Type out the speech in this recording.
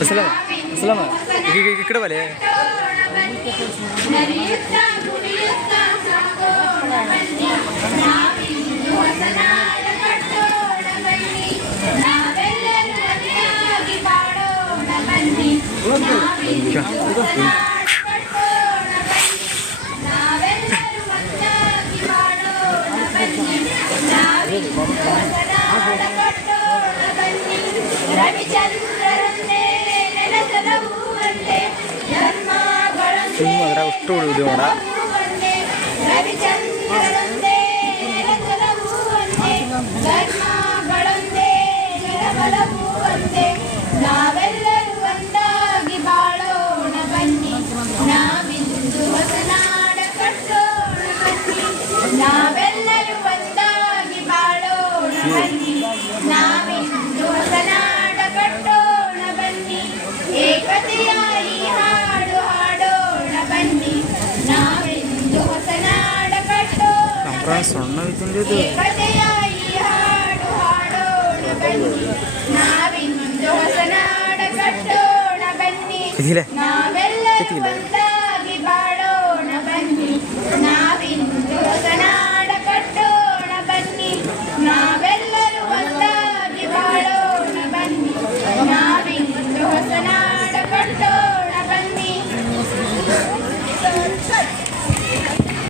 ಅಸಲಾಮ ಅಸಲಾಮ ಈ ಕಡೆ ಬಲೆ ಅದರ ಅಷ್ಟು ಉಳಿದು ನೋಡ ನಾವೆಲ್ಲರೂ ಒಂದಾಗಿ ಬಾಳೋಣ ಬನ್ನಿ ನಾವಿಂದು ಹೊಸನಾಡ ಕಟ್ಟೋಣ ಬನ್ನಿ ನಾವೆಲ್ಲರೂ ಒಂದಾಗಿ ಬಾಳೋಣ ಬನ್ನಿ ನಾವಿಂದು ಹೊಸನಾಡ ಕಟ್ಟೋಣ ಬನ್ನಿ ಏಕತೆಯಾಗಿ ಹಾಡು ಹಾಡೋಣ ಬನ್ನಿ ನಾವಿಂದು ಹೊಸನಾಡ ಕಟ್ಟೋಣ ಏಕತೆಯಾಗಿ ಹಾಡು ಹಾಡೋಣ ಬನ್ನಿ ನಾವಿಂದು ಹೊಸನಾಡ ಕಟ್ಟೋಣ ಬನ್ನಿ ನಾವೆಲ್ಲರೂ